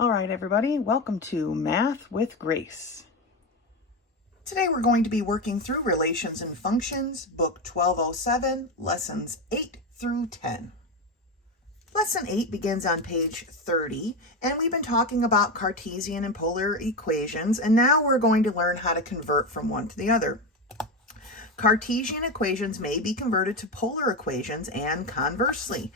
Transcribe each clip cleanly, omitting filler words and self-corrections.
All right, everybody, welcome to Math with Grace. Today we're going to be working through Relations and Functions, Book 1207, Lessons 8 through 10. Lesson 8 begins on page 30, and we've been talking about Cartesian and polar equations, and now we're going to learn how to convert from one to the other. Cartesian equations may be converted to polar equations and conversely.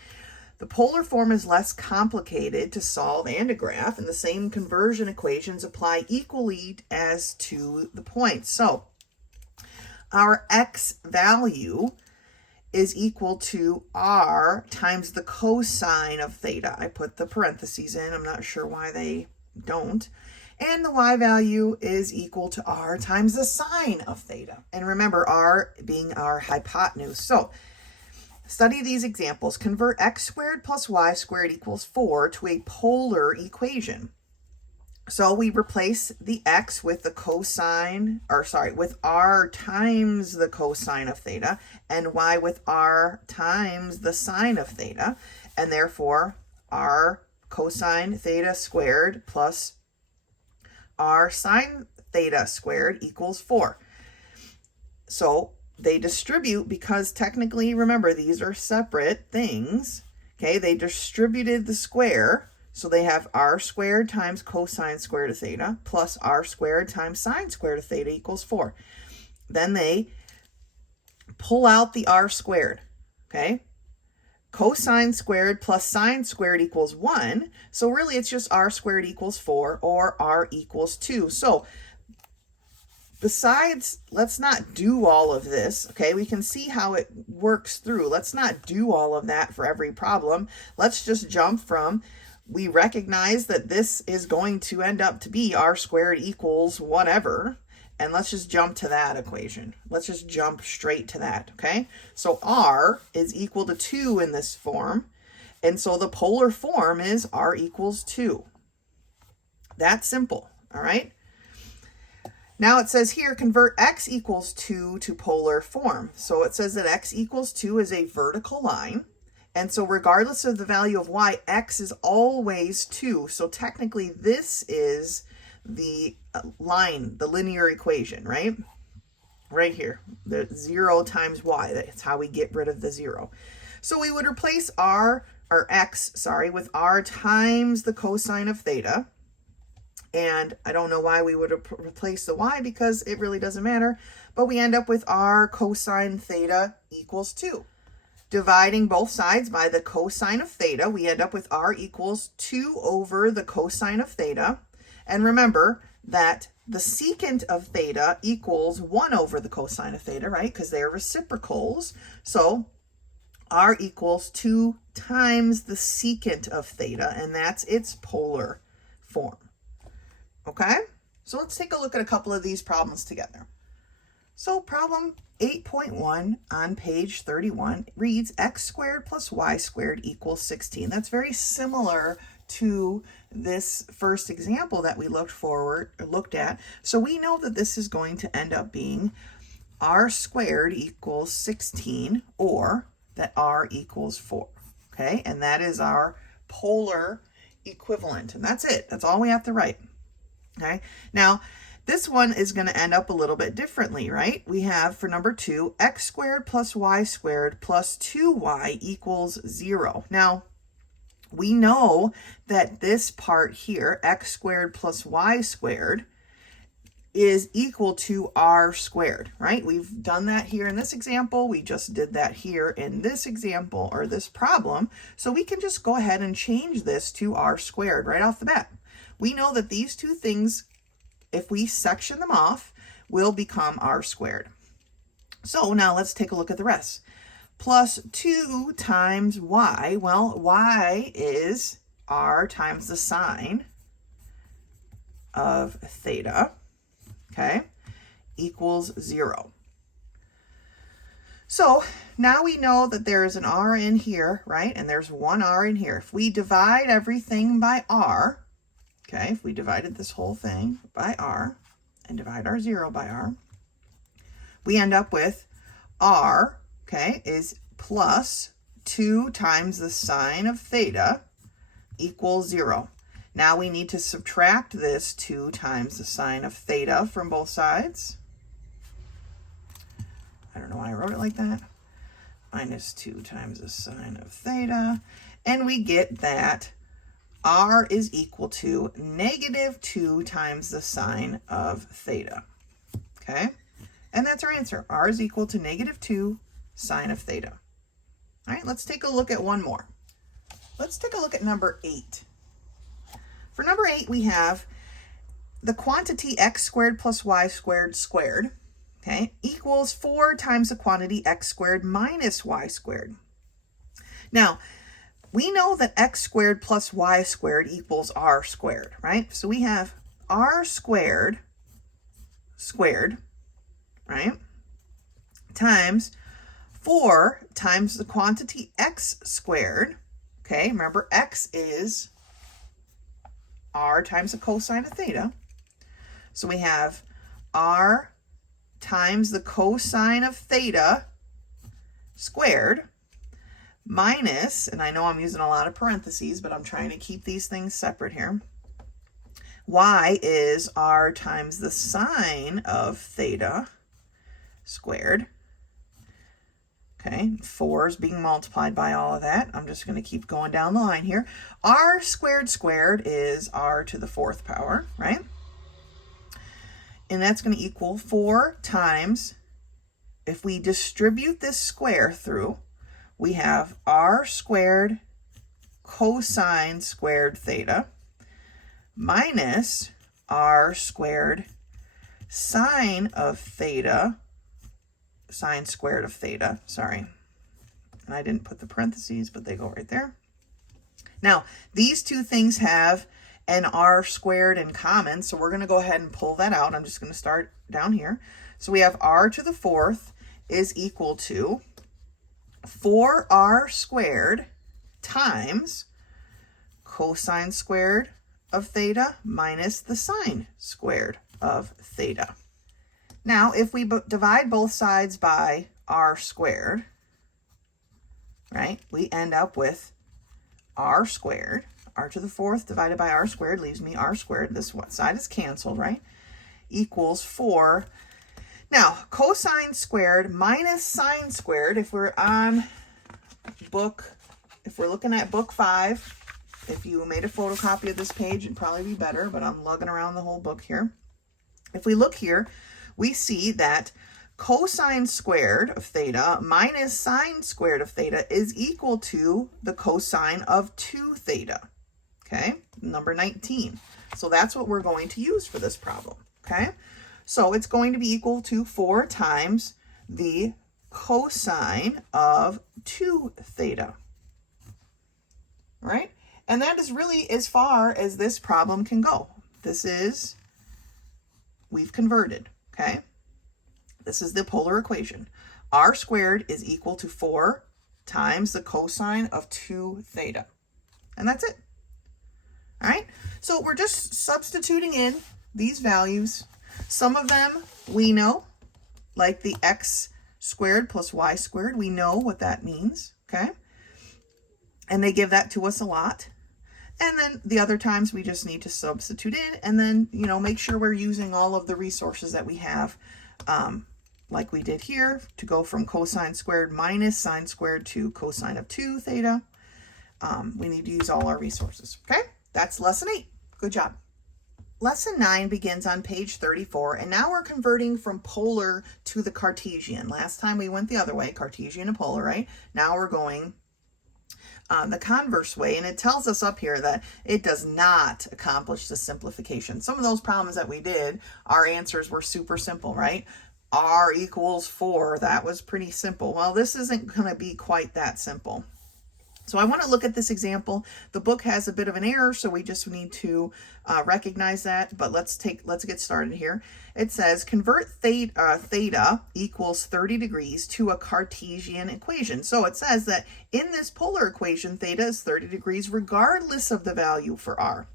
The polar form is less complicated to solve and to graph, and the same conversion equations apply equally as to the points. So our x value is equal to r times the cosine of theta. I put the parentheses in. I'm not sure why they don't. And the y value is equal to r times the sine of theta. And remember, r being our hypotenuse. So study these examples. Convert x squared plus y squared equals 4 to a polar equation. So we replace the x with the cosine, with r times the cosine of theta, and y with r times the sine of theta, and therefore r cosine theta squared plus r sine theta squared equals 4. So they distribute because technically, remember, these are separate things. Okay, they distributed the square. So they have r squared times cosine squared of theta plus r squared times sine squared of theta equals 4. Then they pull out the r squared. Okay, cosine squared plus sine squared equals 1. So really it's just r squared equals 4 or r equals 2. So besides, let's not do all of this, okay? We can see how it works through. Let's not do all of that for every problem. Let's just jump from, we recognize that this is going to end up to be r squared equals whatever, and let's just jump to that equation. Let's just jump straight to that, okay? So r is equal to 2 in this form, and so the polar form is r equals 2. That's simple, all right? Now it says here, convert x equals 2 to polar form. So it says that x equals 2 is a vertical line. And so regardless of the value of y, x is always 2. So technically this is the line, the linear equation, right? Right here, the 0 times y. That's how we get rid of the 0. So we would replace x with r times the cosine of theta. And I don't know why we would replace the y because it really doesn't matter. But we end up with r cosine theta equals 2. Dividing both sides by the cosine of theta, we end up with r equals 2 over the cosine of theta. And remember that the secant of theta equals 1 over the cosine of theta, right? Because they're reciprocals. So r equals 2 times the secant of theta, and that's its polar form. Okay, so let's take a look at a couple of these problems together. So problem 8.1 on page 31 reads x squared plus y squared equals 16. That's very similar to this first example that we looked at. So we know that this is going to end up being r squared equals 16, or that r equals 4. Okay, and that is our polar equivalent, and that's it. That's all we have to write. Okay, now this one is going to end up a little bit differently, right? We have for number 2, x squared plus y squared plus 2y equals 0. Now, we know that this part here, x squared plus y squared, is equal to r squared, right? We've done that here in this example. We just did that here in this example or this problem. So we can just go ahead and change this to r squared right off the bat. We know that these two things, if we section them off, will become r squared. So now let's take a look at the rest. Plus 2 times y, well, y is r times the sine of theta, okay, equals 0. So now we know that there is an r in here, right, and there's one r in here. If we divide everything by r, okay, if we divided this whole thing by r and divide our 0 by r, we end up with r, okay, is plus 2 times the sine of theta equals 0. Now we need to subtract this 2 times the sine of theta from both sides. I don't know why I wrote it like that. Minus 2 times the sine of theta. And we get that r is equal to negative 2 times the sine of theta. Okay? And that's our answer. R is equal to negative 2 sine of theta. All right, let's take a look at one more. Let's take a look at number 8. For number 8, we have the quantity x squared plus y squared squared, okay, equals 4 times the quantity x squared minus y squared. Now, we know that x squared plus y squared equals r squared, right? So we have r squared squared, right, times 4 times the quantity x squared. Okay, remember x is r times the cosine of theta. So we have r times the cosine of theta squared minus, and I know I'm using a lot of parentheses, but I'm trying to keep these things separate here. Y is r times the sine of theta squared. Okay, 4 is being multiplied by all of that. I'm just going to keep going down the line here. R squared squared is r to the 4th power, right? And that's going to equal 4 times, if we distribute this square through, we have r squared cosine squared theta minus r squared sine of theta, sine squared of theta, sorry. And I didn't put the parentheses, but they go right there. Now, these two things have an r squared in common, so we're going to go ahead and pull that out. I'm just going to start down here. So we have r to the 4th is equal to 4r squared times cosine squared of theta minus the sine squared of theta. Now, if we divide both sides by r squared, right, we end up with r squared. R to the 4th divided by r squared leaves me r squared. This side is canceled, right? Equals 4. Now, cosine squared minus sine squared, if we're on if we're looking at book 5, if you made a photocopy of this page, it'd probably be better, but I'm lugging around the whole book here. If we look here, we see that cosine squared of theta minus sine squared of theta is equal to the cosine of 2 theta. Okay, number 19. So that's what we're going to use for this problem. Okay, so it's going to be equal to 4 times the cosine of 2 theta. Right? And that is really as far as this problem can go. This is, we've converted. Okay, this is the polar equation. R squared is equal to 4 times the cosine of 2 theta. And that's it. All right, so we're just substituting in these values. Some of them we know, like the x squared plus y squared, we know what that means, okay? And they give that to us a lot. And then the other times we just need to substitute in and then, you know, make sure we're using all of the resources that we have, like we did here, to go from cosine squared minus sine squared to cosine of 2 theta. We need to use all our resources, okay? That's lesson 8. Good job. Lesson 9 begins on page 34, and now we're converting from polar to the Cartesian. Last time we went the other way, Cartesian and polar, right? Now we're going the converse way, and it tells us up here that it does not accomplish the simplification. Some of those problems that we did, our answers were super simple, right? R equals 4, that was pretty simple. Well, this isn't going to be quite that simple. So I want to look at this example. The book has a bit of an error, so we just need to recognize that. But let's get started here. It says convert theta equals 30 degrees to a Cartesian equation. So it says that in this polar equation, theta is 30 degrees regardless of the value for r.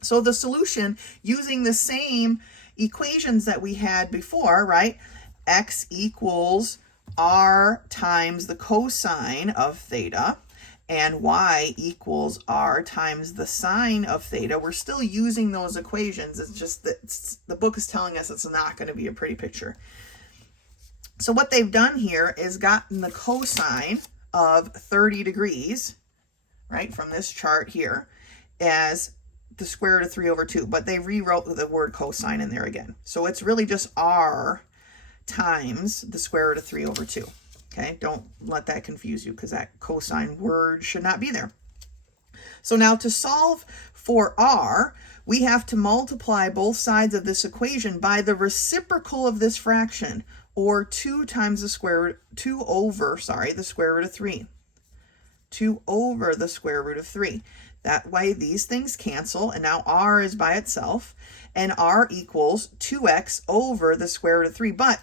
So the solution, using the same equations that we had before, right? X equals r times the cosine of theta. and y equals r times the sine of theta. We're still using those equations. It's just that the book is telling us it's not going to be a pretty picture. So what they've done here is gotten the cosine of 30 degrees, right, from this chart here, as the square root of 3 over 2. But they rewrote the word cosine in there again. So it's really just r times the square root of 3 over 2. Okay, don't let that confuse you because that cosine word should not be there. So now to solve for r, we have to multiply both sides of this equation by the reciprocal of this fraction, or 2 times the square root, 2 over the square root of 3. 2 over the square root of 3. That way these things cancel, and now r is by itself, and r equals 2x over the square root of 3. But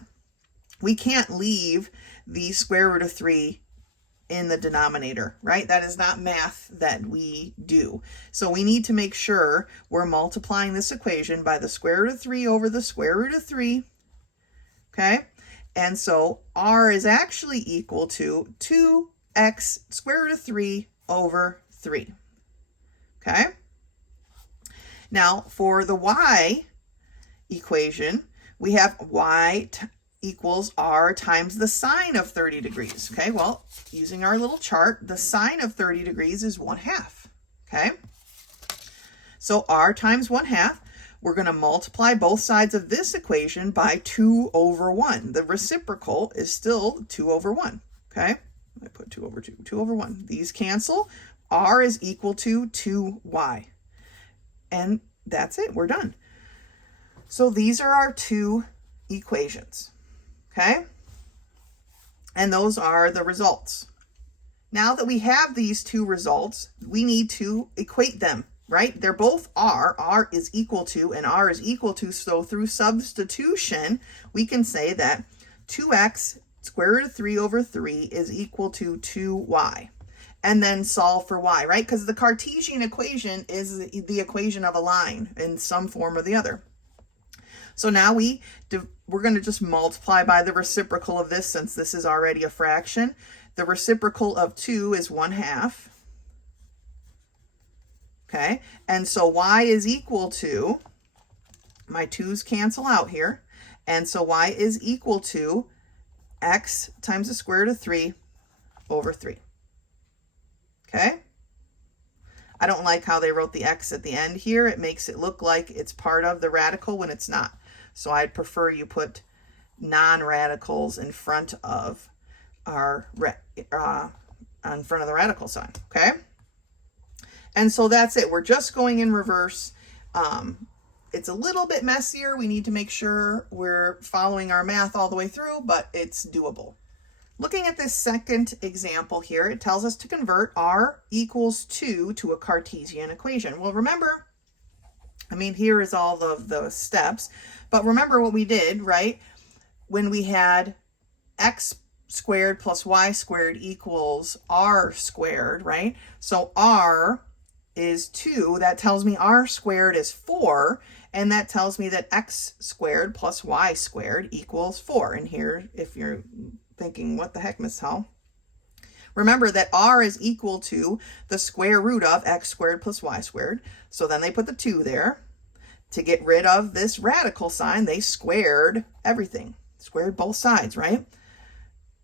we can't leave the square root of 3 in the denominator, right? That is not math that we do. So we need to make sure we're multiplying this equation by the square root of 3 over the square root of 3, okay? And so r is actually equal to 2x square root of 3 over 3, okay? Now for the y equation, we have y equals r times the sine of 30 degrees. Okay, well, using our little chart, the sine of 30 degrees is 1/2. Okay, so r times 1/2, we're going to multiply both sides of this equation by 2 over 1. The reciprocal is still 2 over 1. Okay, I put 2 over 2, 2 over 1. These cancel. R is equal to 2y. And that's it, we're done. So these are our two equations. Okay, and those are the results. Now that we have these two results, we need to equate them, right? They're both r is equal to, and r is equal to, so through substitution, we can say that 2x square root of 3 over 3 is equal to 2y. And then solve for y, right? Because the Cartesian equation is the equation of a line in some form or the other. So now we're going to just multiply by the reciprocal of this, since this is already a fraction. The reciprocal of 2 is 1/2. Okay, and so y is equal to, my 2's cancel out here, and so y is equal to x times the square root of 3 over 3. Okay, I don't like how they wrote the x at the end here. It makes it look like it's part of the radical when it's not. So I'd prefer you put non-radicals in front of our in front of the radical sign. Okay, and so that's it. We're just going in reverse. It's a little bit messier. We need to make sure we're following our math all the way through, but it's doable. Looking at this second example here, it tells us to convert r equals 2 to a Cartesian equation. Well, remember, I mean, here is all of the steps, but remember what we did, right? When we had x squared plus y squared equals r squared, right? So r is 2. That tells me r squared is 4, and that tells me that x squared plus y squared equals 4. And here, if you're thinking, what the heck, Miss Hall? Remember that r is equal to the square root of x squared plus y squared. So then they put the 2 there. To get rid of this radical sign, they squared everything. Squared both sides, right?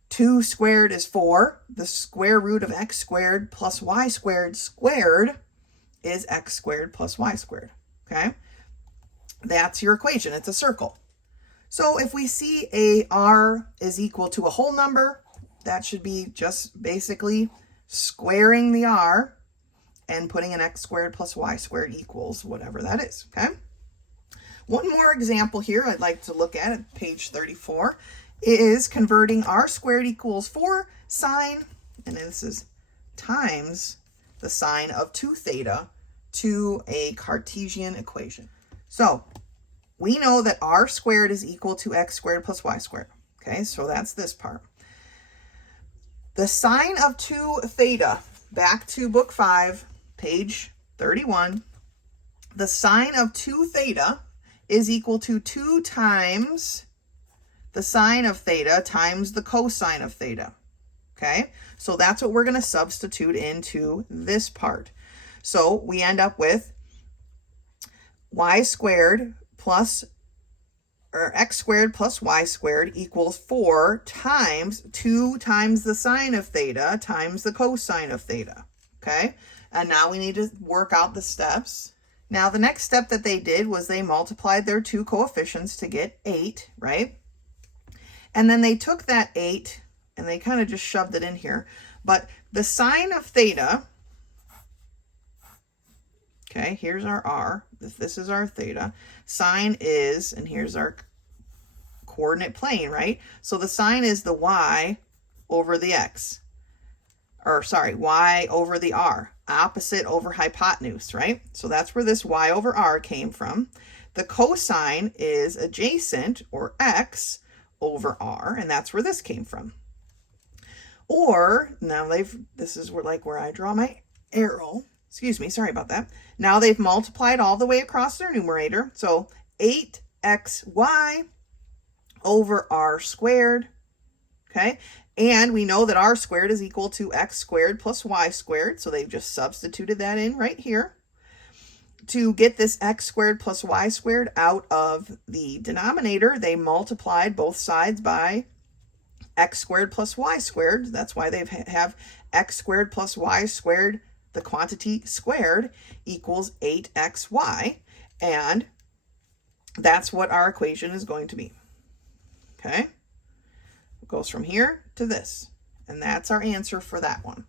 2 squared is 4. The square root of x squared plus y squared squared is x squared plus y squared. Okay? That's your equation. It's a circle. So if we see a r is equal to a whole number, that should be just basically squaring the r and putting an x squared plus y squared equals whatever that is, okay? One more example here I'd like to look at page 34 is converting r squared equals 4 sine, and this is times the sine of 2 theta, to a Cartesian equation. So we know that r squared is equal to x squared plus y squared. Okay, so that's this part. The sine of 2 theta, back to book 5, page 31. The sine of 2 theta is equal to 2 times the sine of theta times the cosine of theta. Okay, so that's what we're going to substitute into this part. So we end up with y squared plus, or x squared plus y squared equals 4 times 2 times the sine of theta times the cosine of theta. Okay, and now we need to work out the steps. Now the next step that they did was they multiplied their two coefficients to get 8, right? And then they took that 8 and they kind of just shoved it in here. But the sine of theta, okay, here's our r. This is our theta. Sine is, and here's our coordinate plane, right? So the sine is the y over the x. Or sorry, y over the r. Opposite over hypotenuse, right? So that's where this y over r came from. The cosine is adjacent, or x, over r, and that's where this came from. Or, now this is where I draw my arrow. Excuse me, sorry about that. Now they've multiplied all the way across their numerator. So 8xy over r squared, okay? And we know that r squared is equal to x squared plus y squared. So they've just substituted that in right here. To get this x squared plus y squared out of the denominator, they multiplied both sides by x squared plus y squared. That's why they have x squared plus y squared, the quantity squared, equals 8xy. And that's what our equation is going to be. Okay? It goes from here to this. And that's our answer for that one.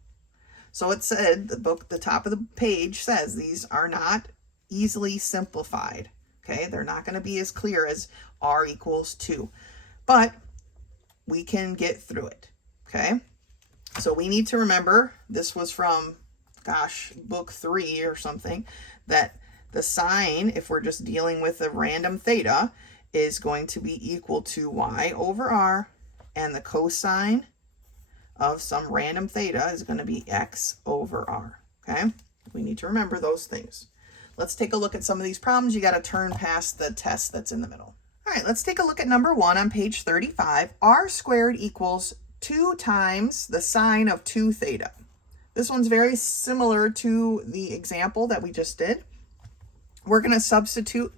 So it said, the top of the page says these are not easily simplified. Okay? They're not going to be as clear as r equals 2. But we can get through it. Okay? So we need to remember, this was from, gosh, book 3 or something, that the sine, if we're just dealing with a random theta, is going to be equal to y over r, and the cosine of some random theta is going to be x over r. Okay? We need to remember those things. Let's take a look at some of these problems. You got to turn past the test that's in the middle. All right, let's take a look at number 1 on page 35. R squared equals 2 times the sine of 2 theta. This one's very similar to the example that we just did. We're going to substitute,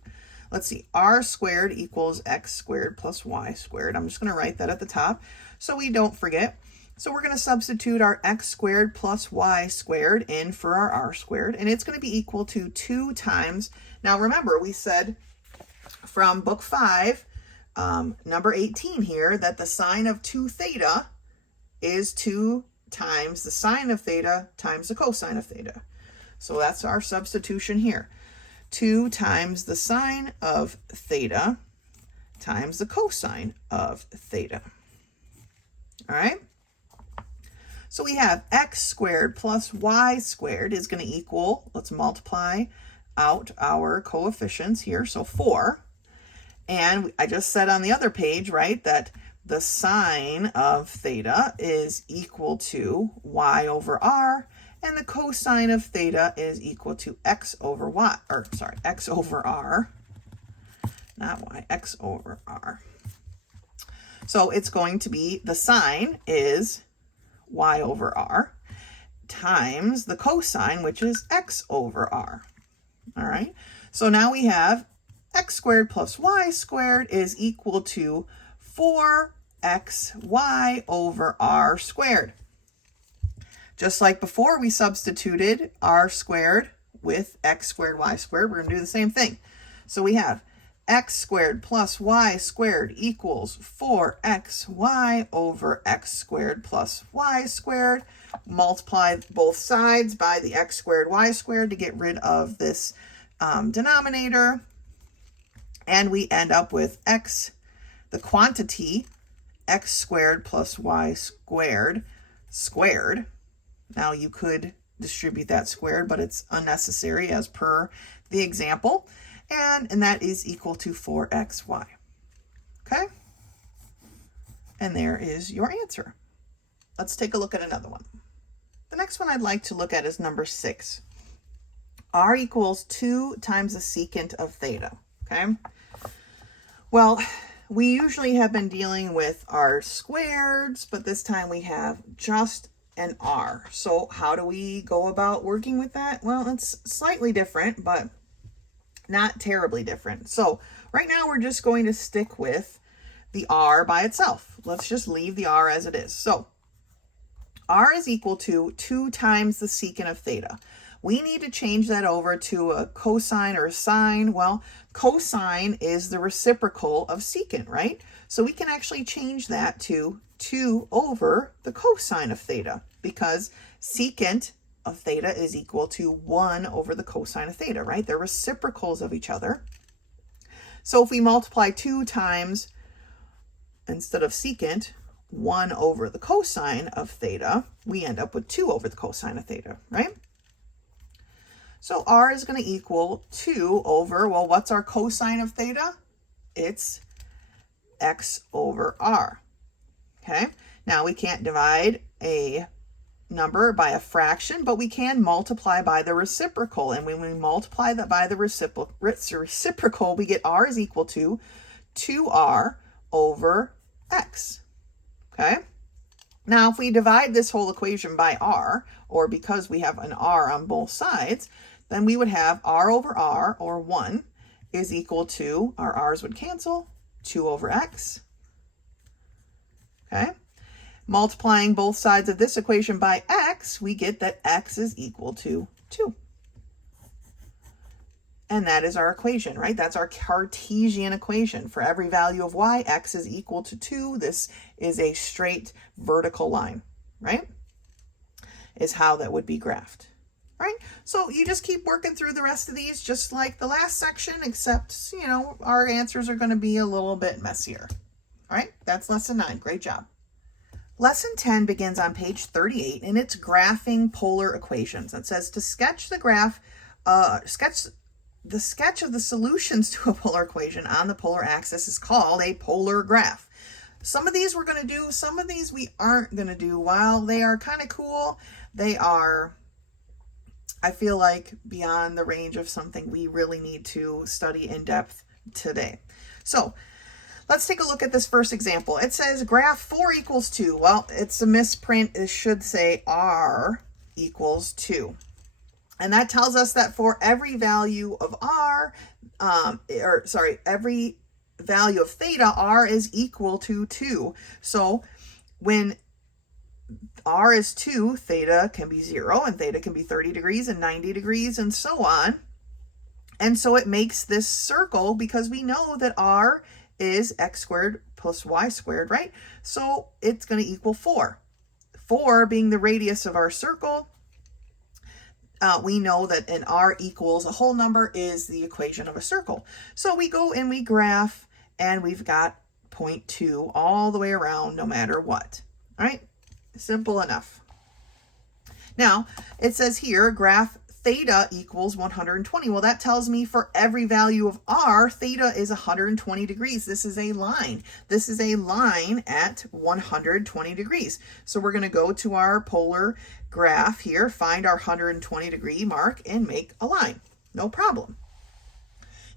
let's see, r squared equals x squared plus y squared. I'm just going to write that at the top so we don't forget. So we're going to substitute our x squared plus y squared in for our r squared, and it's going to be equal to 2 times. Now remember, we said from book 5, number 18 here, that the sine of 2 theta is 2 times the sine of theta times the cosine of theta. So that's our substitution here. 2 times the sine of theta times the cosine of theta. All right? So we have x squared plus y squared is going to equal, let's multiply out our coefficients here, so 4. And I just said on the other page, right, that the sine of theta is equal to y over r, and the cosine of theta is equal to x over y, or sorry, x over r, not y, x over r. So it's going to be, the sine is y over r times the cosine, which is x over r. All right, so now we have x squared plus y squared is equal to 4xy over r squared. Just like before, we substituted r squared with x squared y squared. We're going to do the same thing. So we have x squared plus y squared equals 4xy over x squared plus y squared. Multiply both sides by the x squared y squared to get rid of this denominator. And we end up with x, the quantity, x squared plus y squared, squared. Now you could distribute that squared, but it's unnecessary as per the example. And that is equal to 4xy. Okay? And there is your answer. Let's take a look at another one. The next one I'd like to look at is number 6. R equals 2 times the secant of theta. Okay? Well, we usually have been dealing with r squareds, but this time we have just an r. So how do we go about working with that? Well, it's slightly different, but not terribly different. So right now we're just going to stick with the r by itself. Let's just leave the r as it is. So r is equal to 2 times the secant of theta. We need to change that over to a cosine or a sine. Well, cosine is the reciprocal of secant, right? So we can actually change that to 2 over the cosine of theta, because secant of theta is equal to 1 over the cosine of theta, right? They're reciprocals of each other. So if we multiply 2 times, instead of secant, 1 over the cosine of theta, we end up with 2 over the cosine of theta, right? So r is going to equal 2 over, well, what's our cosine of theta? It's x over r. Okay, now we can't divide a number by a fraction, but we can multiply by the reciprocal. And when we multiply that by the reciprocal, we get r is equal to 2r over x. Okay, now if we divide this whole equation by r, or because we have an r on both sides, then we would have r over r, or 1, is equal to, our r's would cancel, 2 over x. Okay, multiplying both sides of this equation by x, we get that x is equal to 2. And that is our equation, right? That's our Cartesian equation. For every value of y, x is equal to 2. This is a straight vertical line, right? Is how that would be graphed. Right? So you just keep working through the rest of these just like the last section, except, you know, our answers are going to be a little bit messier. All right, that's lesson 9. Great job. Lesson 10 begins on page 38, and it's graphing polar equations. It says to sketch the graph, sketch of the solutions to a polar equation on the polar axis is called a polar graph. Some of these we're going to do, some of these we aren't going to do. While they are kind of cool, they are, I feel like, beyond the range of something we really need to study in depth today. So let's take a look at this first example. It says graph 4 equals 2. Well, it's a misprint. It should say r equals 2. And that tells us that for every value of r, every value of theta, r is equal to 2. So when r is 2, theta can be 0, and theta can be 30 degrees and 90 degrees and so on. And so it makes this circle, because we know that r is x squared plus y squared, right? So it's going to equal 4. 4 being the radius of our circle, we know that an r equals a whole number is the equation of a circle. So we go and we graph, and we've got 0.2 all the way around no matter what. All right, simple enough. Now, it says here, graph theta equals 120. Well, that tells me for every value of r, theta is 120 degrees. This is a line. This is a line at 120 degrees. So we're going to go to our polar graph here, find our 120 degree mark, and make a line. No problem.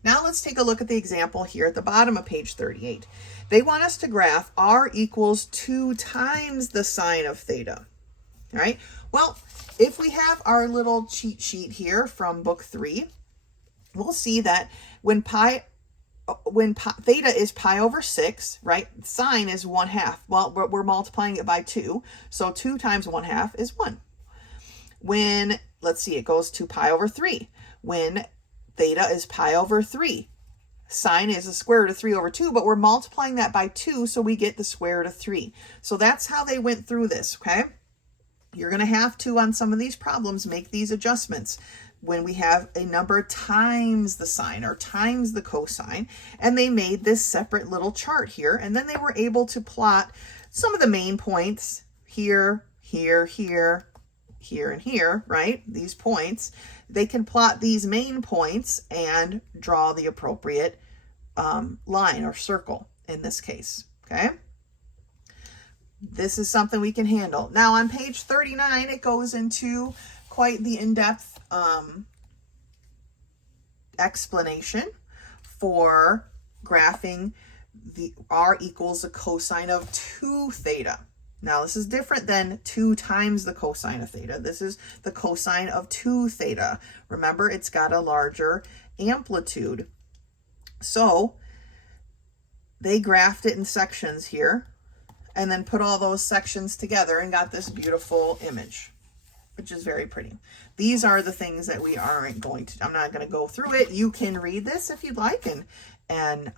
Now let's take a look at the example here at the bottom of page 38. They want us to graph r equals 2 times the sine of theta. All right. Well, if we have our little cheat sheet here from book 3, we'll see that when theta is pi over 6, right? Sine is 1/2. Well, we're multiplying it by 2. So 2 times 1/2 is 1. When, let's see, it goes to pi over 3. When theta is pi over 3, sine is the square root of 3 over 2, but we're multiplying that by 2, so we get the square root of 3. So that's how they went through this, okay? You're going to have to, on some of these problems, make these adjustments when we have a number times the sine or times the cosine, and they made this separate little chart here, and then they were able to plot some of the main points here, here, here, here, and here, right? These points. They can plot these main points and draw the appropriate line or circle in this case, okay? This is something we can handle. Now on page 39, it goes into quite the in-depth explanation for graphing the r equals the cosine of 2 theta. Now this is different than 2 times the cosine of theta. This is the cosine of 2 theta. Remember, it's got a larger amplitude. So they graphed it in sections here and then put all those sections together and got this beautiful image, which is very pretty. These are the things that we aren't going to, I'm not going to go through it. You can read this if you'd like, and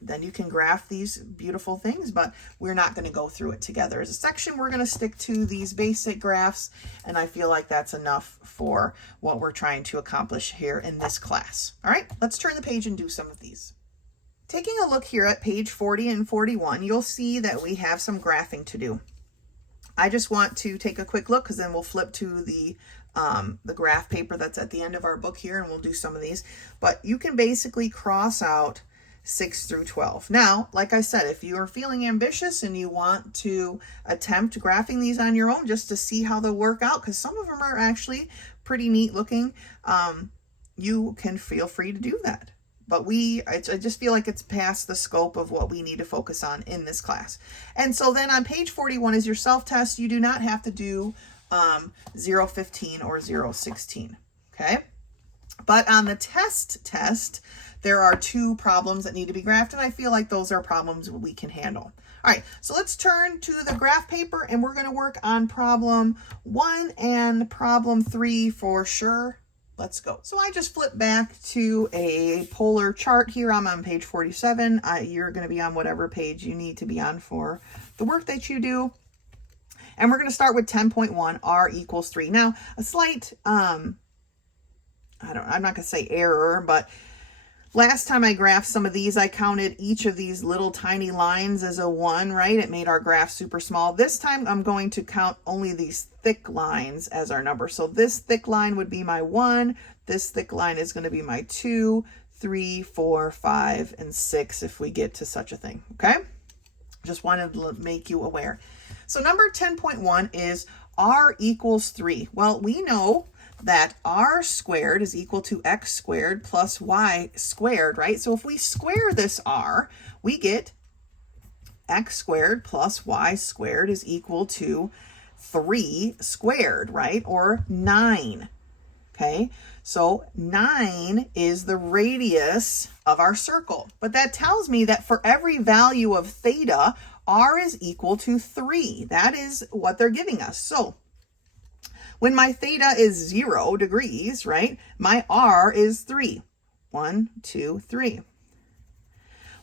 then you can graph these beautiful things, but we're not going to go through it together as a section. We're going to stick to these basic graphs, and I feel like that's enough for what we're trying to accomplish here in this class. All right, let's turn the page and do some of these. Taking a look here at page 40 and 41, you'll see that we have some graphing to do. I just want to take a quick look because then we'll flip to the graph paper that's at the end of our book here, and we'll do some of these. But you can basically cross out 6 through 12. Now, like I said, if you are feeling ambitious and you want to attempt graphing these on your own just to see how they'll work out, because some of them are actually pretty neat looking, you can feel free to do that. But I just feel like it's past the scope of what we need to focus on in this class. And so then on page 41 is your self-test. You do not have to do 015 or 016, okay? But on the test, there are 2 problems that need to be graphed, and I feel like those are problems we can handle. All right, so let's turn to the graph paper, and we're going to work on problem 1 and problem 3 for sure. Let's go. So I just flipped back to a polar chart here. I'm on page 47. You're going to be on whatever page you need to be on for the work that you do. And we're going to start with 10.1, r equals 3. Now, a slight, I'm not going to say error, but last time I graphed some of these, I counted each of these little tiny lines as a 1, right? It made our graph super small. This time I'm going to count only these thick lines as our number. So this thick line would be my 1. This thick line is going to be my 2, 3, 4, 5, and 6 if we get to such a thing, okay? Just wanted to make you aware. So number 10.1 is r equals 3. Well, we know that r squared is equal to x squared plus y squared, right? So if we square this r, we get x squared plus y squared is equal to 3 squared, right? Or 9, okay? So 9 is the radius of our circle. But that tells me that for every value of theta, r is equal to 3. That is what they're giving us. So when my theta is 0 degrees, right, my r is 3. 1, 2, 3.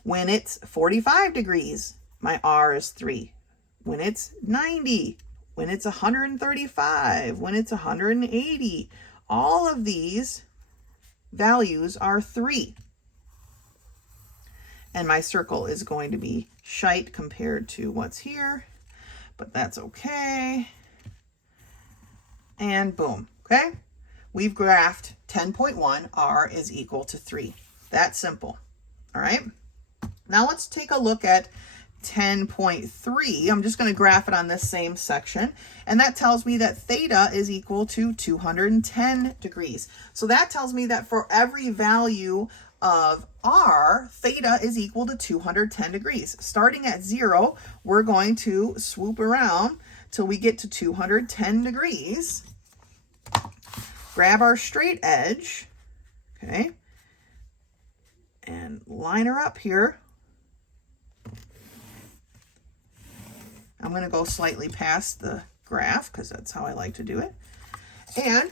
When it's 45 degrees, my r is 3. When it's 90, when it's 135, when it's 180, all of these values are 3. And my circle is going to be shite compared to what's here, but that's okay. And boom, okay? We've graphed 10.1, r is equal to 3. That's simple, all right? Now let's take a look at 10.3. I'm just going to graph it on this same section, and that tells me that theta is equal to 210 degrees. So that tells me that for every value of r, theta is equal to 210 degrees. Starting at 0, we're going to swoop around till we get to 210 degrees. Grab our straight edge, okay, and line her up here. I'm going to go slightly past the graph because that's how I like to do it. And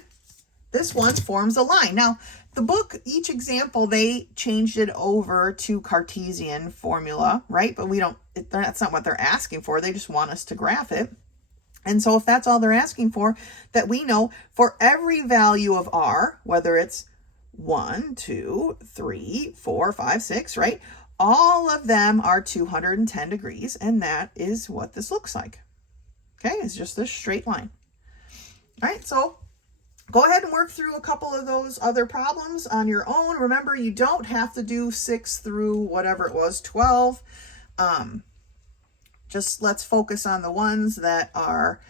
this one forms a line. Now, the book, each example, they changed it over to Cartesian formula, right? But that's not what they're asking for. They just want us to graph it. And so if that's all they're asking for, that we know for every value of r, whether it's 1, 2, 3, 4, 5, 6, right? All of them are 210 degrees, and that is what this looks like. Okay, it's just this straight line. All right, so go ahead and work through a couple of those other problems on your own. Remember, you don't have to do 6 through whatever it was, 12. Just let's focus on the ones that are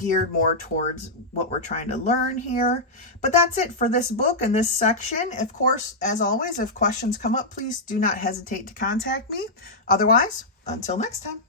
geared more towards what we're trying to learn here. But that's it for this book and this section. Of course, as always, if questions come up, please do not hesitate to contact me. Otherwise, until next time.